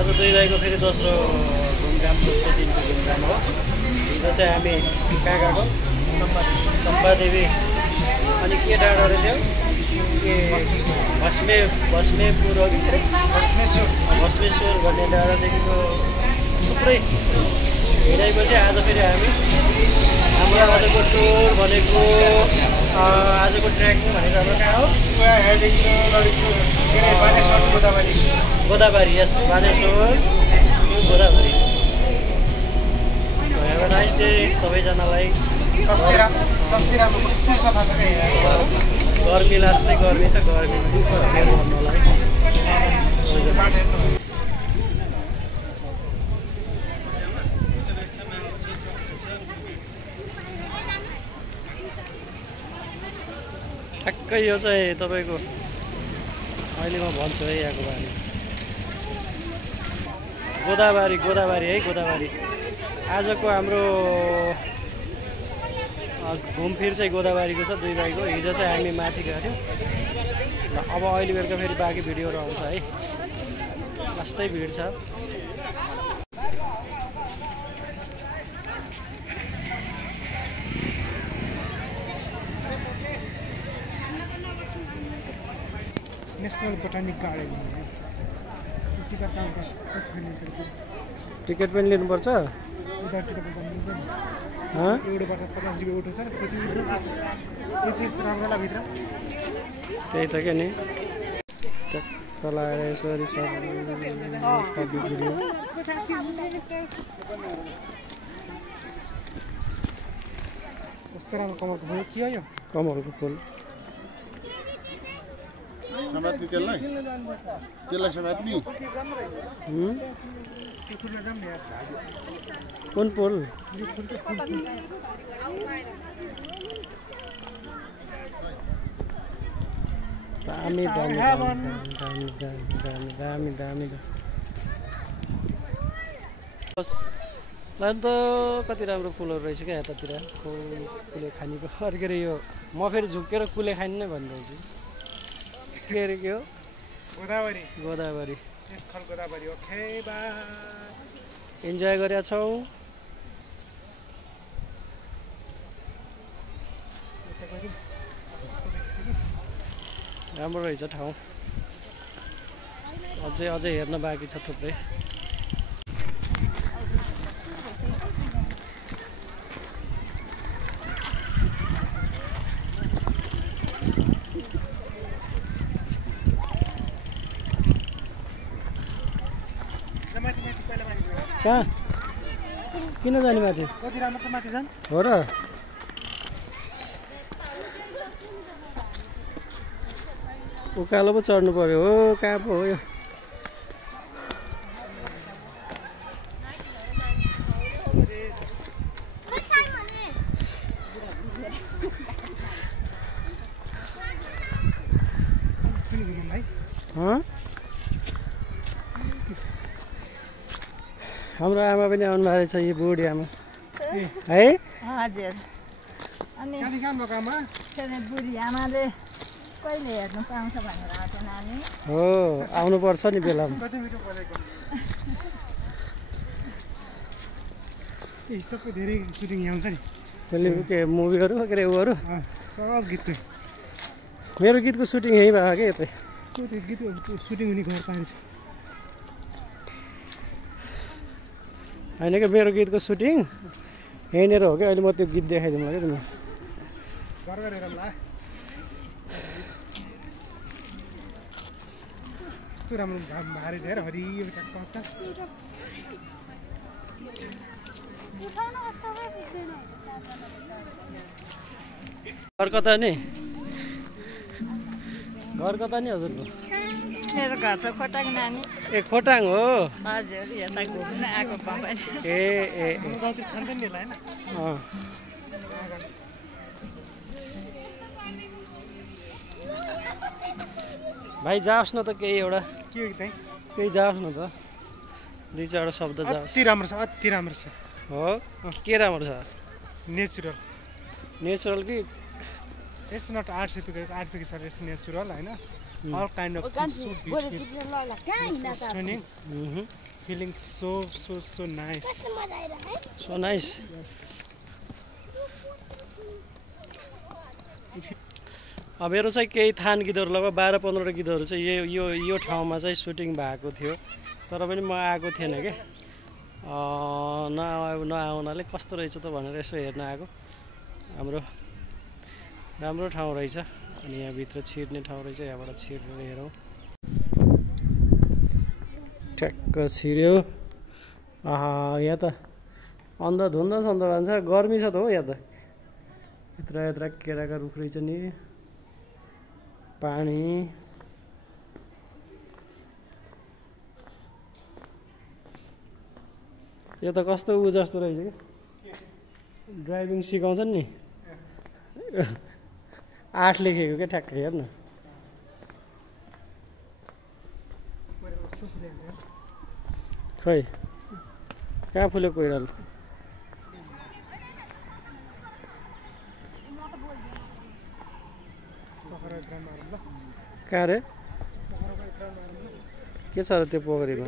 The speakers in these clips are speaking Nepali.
आज दुई भाइको फेरि दोस्रो घुमघाम दोस्रो दिनको घुमघाम हो। हिजो चाहिँ हामी कहाँ गएको? चम्पादेवी अनि के डाँडा रहेछ के भस्मेपुर हो कि भस्मेश्वर भन्ने डाँडादेखिको थुप्रै हिँडेपछि आज फेरि हामी हाम्रो आजको टुर भनेको आजको ट्रेकिङ भनेको हाम्रो कहाँ हो? गोदावरी यस Baneshwor Godavari. Have a nice day सबैजनालाई। गर्मी लास्टै गर्मी छ, गर्मी केयर गर्नुलाई। ठ्याक्कै यो चाहिँ तपाईँको अहिले म भन्छु है यहाँको बारे गोदावरी है गोदावरी। आजको हाम्रो घुमफिर चाहिँ गोदावरीको छ दुई भाइको। हिजो चाहिँ हामी माथि गएको थियौँ ल अब अहिले बेलुका फेरि बाँकी भिडियोहरू आउँछ है। लास्टै भिड छ। नेशनल बोटानिक गार्डन टिकट पनि लिनुपर्छ। एउटाबाट 50 रुपियाँ उठो छ र यस्तो राम्रो होला भित्र। त्यही त के नि तलाएर यसरी सब भिडियो कस्तो राम्रो कमलको फुल के हो यो? कमलको फुल समात्ने त्यसलाई समात्ने कुन फुल? दामी दामी दामी दामी बस त कति राम्रो फुलहरू रहेछ क्या यतातिर। कुले खानीको के अरे यो म फेरि झुकेर कुले खानी नै भनिरहेछु। के अरे के हो? गोदावरी गोदावरी गोदावरी हो। इन्जोय गरेका छौँ। राम्रो रहेछ ठाउँ। अझै हेर्न बाँकी छ थुप्रै। कहाँ किन जाने माथि? कति राम्रो छ माथि जान हो र? उकालो पो चढ्नु पर्यो हो। कहाँ पो हो यो? हाम्रो आमा पनि आउनु भएको छ। यो बुढी आमा है। हजुर। अनि बुढी आमाले कहिले हेर्नु पाउँछ भनेर आएको नानी हो। आउनुपर्छ नि बेलामा। सबै धेरै सुटिङ यहाँ हुन्छ नि। फिल्म के मुभीहरू के अरे उहरू सब गीत। मेरो गीतको सुटिङ यहीँ भएको क्या यतै। गीत सुटिङ हुने घर पाइन्छ होइन क्या मेरो गीतको सुटिङ यहीँनिर हो क्या। अहिले म त्यो गीत देखाइदिउँला क्या तिमीलाई। राम्रो भारी छ हेर हरियो कस्का। घर कता नि? घर कता नि हजुरको? मेरो घर त खोटाङ नानी। ए खोटाङ हो। हजुर यता घुम्न आएको कम्पनी। ए खान्छ नि होइन। भाइ जाओस् न त केही एउटा के जाओस् न त दुई चारवटा शब्द जाओस्। अति राम्रो छ अति राम्रो छ। हो के राम्रो छ? नेचुरल कि it's not artificial it's natural होइन। all kind of things so beautiful. Stunning. feeling so nice. So nice. मेरो चाहिँ केही थान गीतहरू लगभग 12-15 गीतहरू चाहिँ यो ठाउँमा चाहिँ सुटिङ भएको थियो, तर पनि म आएको थिएन के नआउनाले कस्तो रहेछ त भनेर यसो हेर्न आएको। हाम्रो राम्रो ठाउँ रहेछ, अनि यहाँभित्र छिर्ने ठाउँ रहेछ, यहाँबाट छिरेर हेरौँ। ठ्याक्क छिर्यो। यहाँ त अन्धाधुन्द सन्द भन्छ, गर्मी छ त हो यहाँ त। यत्र केराका रुख रहेछ नि, पानी यो त कस्तो उ जस्तो रहेछ कि ड्राइभिङ सिकाउँछन् नि 8 लेखेको क्या ठ्याक्क हेर्न। खै कहाँ फुल्यो कोइरालो? कहाँ रे? के छ र त्यो पोखरीमा?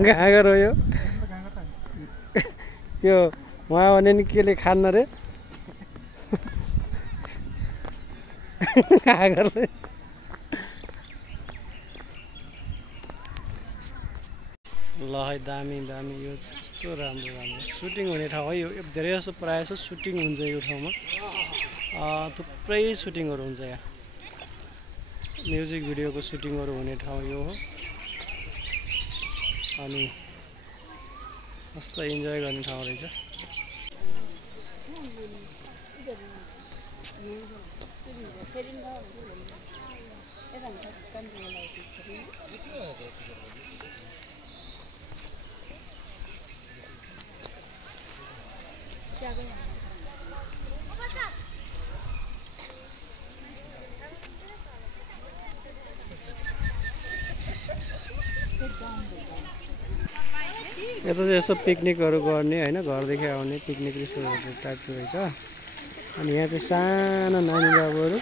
घाँगर हो यो? त्यो उहाँ भने नि केले खान्न रे? घाँगरले। ल है दामी यो यस्तो राम्रो सुटिङ हुने ठाउँ है यो। धेरै जस्तो प्रायः जस्तो सुटिङ हुन्छ यो ठाउँमा, थुप्रै सुटिङहरू हुन्छ यहाँ। म्युजिक भिडियोको सुटिङहरू हुने ठाउँ यो हो, अनि कस्तो इन्जोय गर्ने ठाउँ रहेछ। यता चाहिँ यसो पिकनिकहरू गर्ने होइन, घरदेखि आउने पिकनिक रिसोर्टहरू टाइपको रहेछ। अनि यहाँ चाहिँ सानो नानी बाबुहरू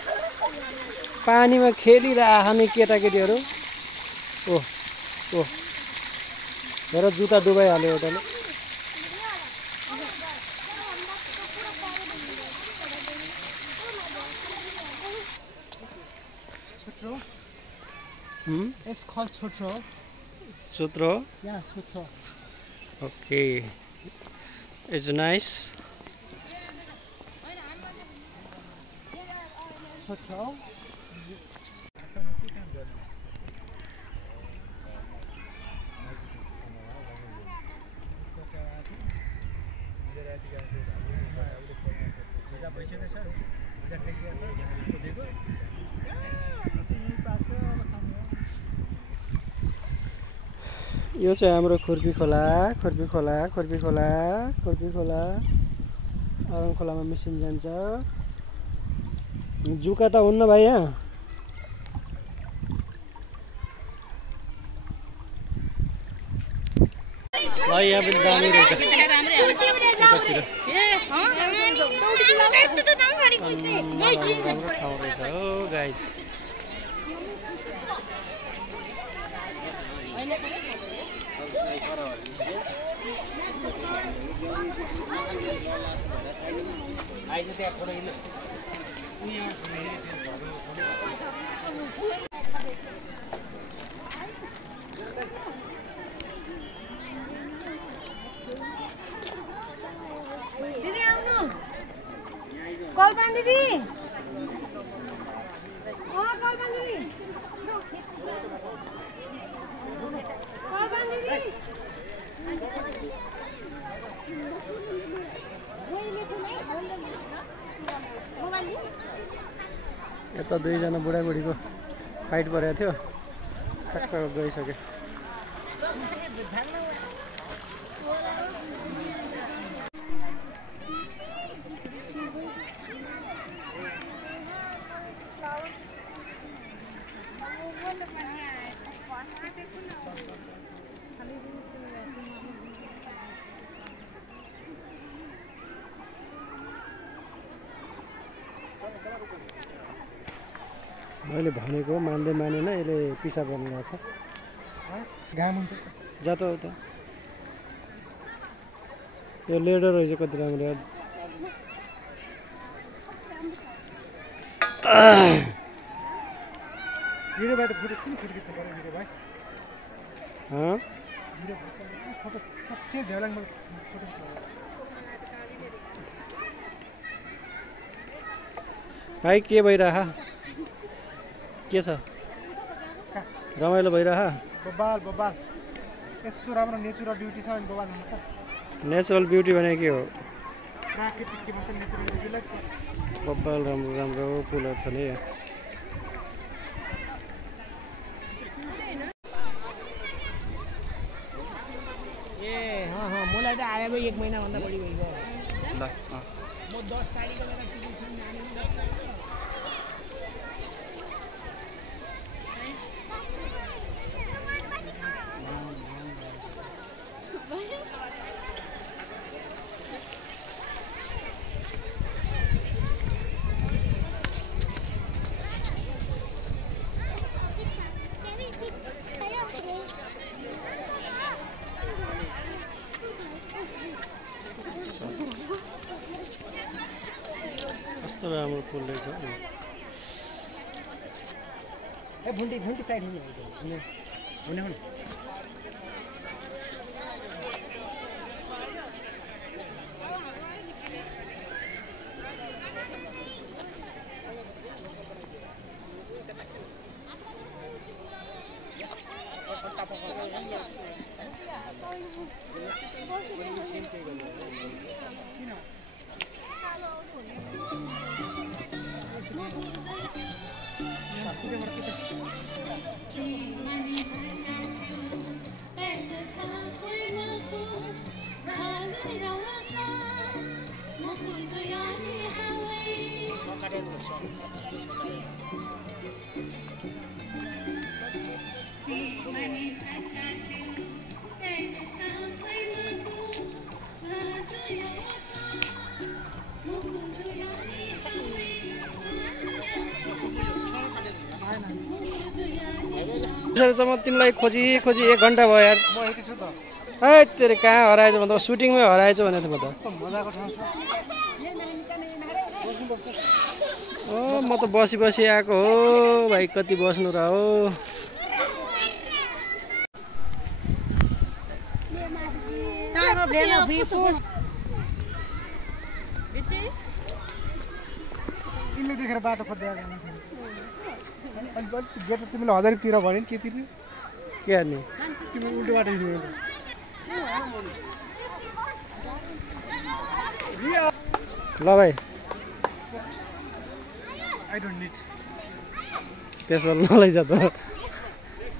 पानीमा खेलिरहने केटाकेटीहरू। ओह हेर जुत्ता डुबाइहाल्यो एउटाले। It's called chotro. Chotro? Yeah, chotro. Okay, it's nice. Chotro. यो चाहिँ हाम्रो खुर्पी खोला अरङ खोलामा मिसिन जान्छ। जुका त हुन्न भाइ यहाँ। यहाँ पनि दामी रहेछ राम्रो ठाउँ रहेछ हो गाइस। दिदी आउनु कल्पना दिदी कल्पना दिदी यता दुईजना बुढाबुढीको फाइट परेको थियो, ठ्याक्क गइसक्यो। मैले भनेको मान्दै मानेन यसले पिसा गर्नु भएको छ घाम हुन्छ जात हो त यो लेडर रहेछ कति राम्रो भिडियो भाइ त भिडियो किन खिड्की त गरे भिडियो भाइ भिडियो फोटो सबसे झ्यालाङ फोटो भाइ के भइरह के छ रमाइलो भइरह बबाल बबाल यस्तो राम्रो नेचुरल ब्युटी छ अनि बबाल हुन्छ नेचुरल ब्युटी भने के हो प्राकृतिक के भन्छ नेचुरल ब्युटीलाई बब्बाल राम्रो राम्रो फुलहरू छ नि ए मलाई त आएको 1 महिनाभन्दा बढी भइगयो म 10 तारिखको बेला टिकट किन्न जाने कस्तो राम्रो फुल रहेछ ए भुल्टी साइड हुने हुने म तिमीलाई खोजी 1 घन्टा भयो यार म यति छु त है तेरो कहाँ हराएछ भन्दा सुटिङमै हराएछ भने त म त मजाको ठाउँ छ ओ म त बसी आएको हो भाइ कति बस्नु र हो तिमीले देखेर बाटो खोज्दै आएको अनि गेट तिमीले 1000 तिर भन्यो नि के तिर्ने के गर्ने तिमीले उल्टो बाटो हिँड्यो ल भाइ आई डोन्ट नीड त्यसमा नलैजा त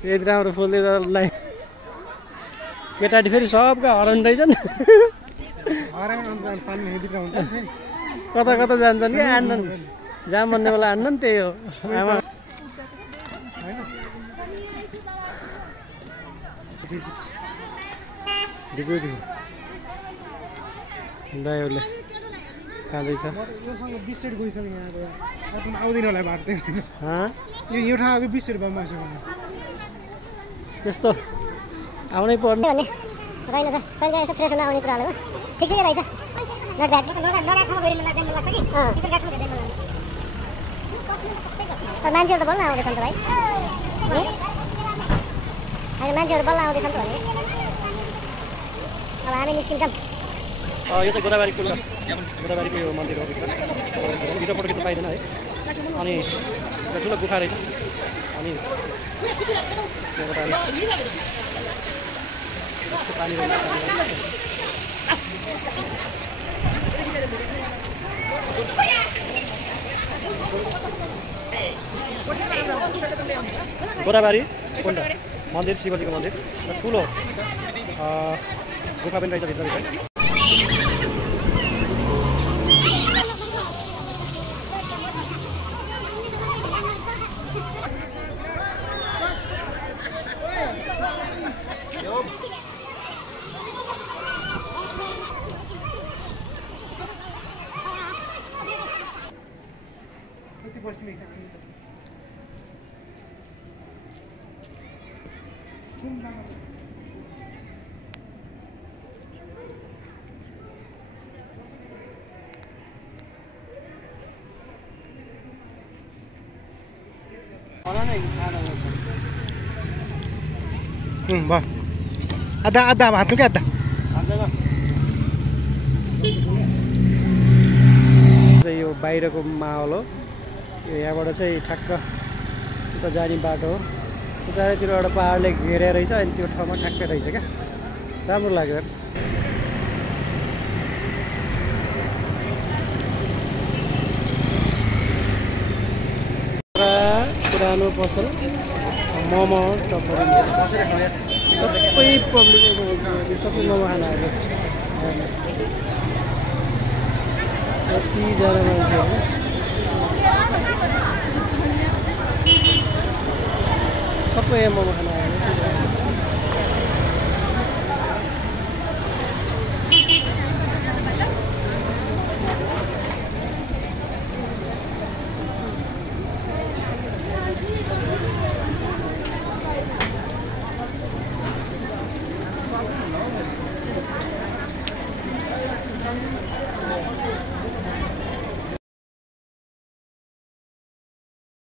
यति राम्रो फुल दिँदा केटाटी फेरि सबका हरान रहेछन् हरायो अनि पानी हेदिक्रा हुन्छ फेरि कता जान्छन् कि आन्नन् जहाँ भन्ने बेला आन्नन् त्यही हो आमा दाइहरूले खाँदैछ योसँग 20 सेट गइसक्यो यहाँ आउँदैन होला बाटो यो ठाउँ अब 20 सेट भयो मसँग त्यस्तो आउनै पर्ने रहेन छ कहिले यसो फ्रेस हुन आउने कुराहरू ठिकै रहेछ नट ब्याड मान्छेहरू त बल्ल आउँदैछन् त भाइ होइन मान्छेहरू बल्ल आउँदैछन् त भने अब हामी निस्किन्छौँ यो चाहिँ गोदावरीको यो मन्दिर हो भिडियो फोटो खिच्नु पाइँदैन है अनि ठुलो गुफा रहेछ अनि पानी गोदावरी कुण्ड मन्दिर शिवजीको मन्दिर ठुलो गुफा पनि रहेछ भित्रभित्र भयो आधा आधा हात्नु क्या आधा यो बाहिरको माहौल हो यहाँबाट चाहिँ ठ्याक्क उता जाने बाटो हो चारैतिर एउटा पहाडले घेरेर रहेछ अनि त्यो ठाउँमा ठ्याक्कै रहेछ क्या राम्रो लाग्यो पुरानो पसल मोमो टपरी सबै पब्लिक सबै मोमो खान आएको कतिजना मान्छेहरू सबै मोमो खान आएको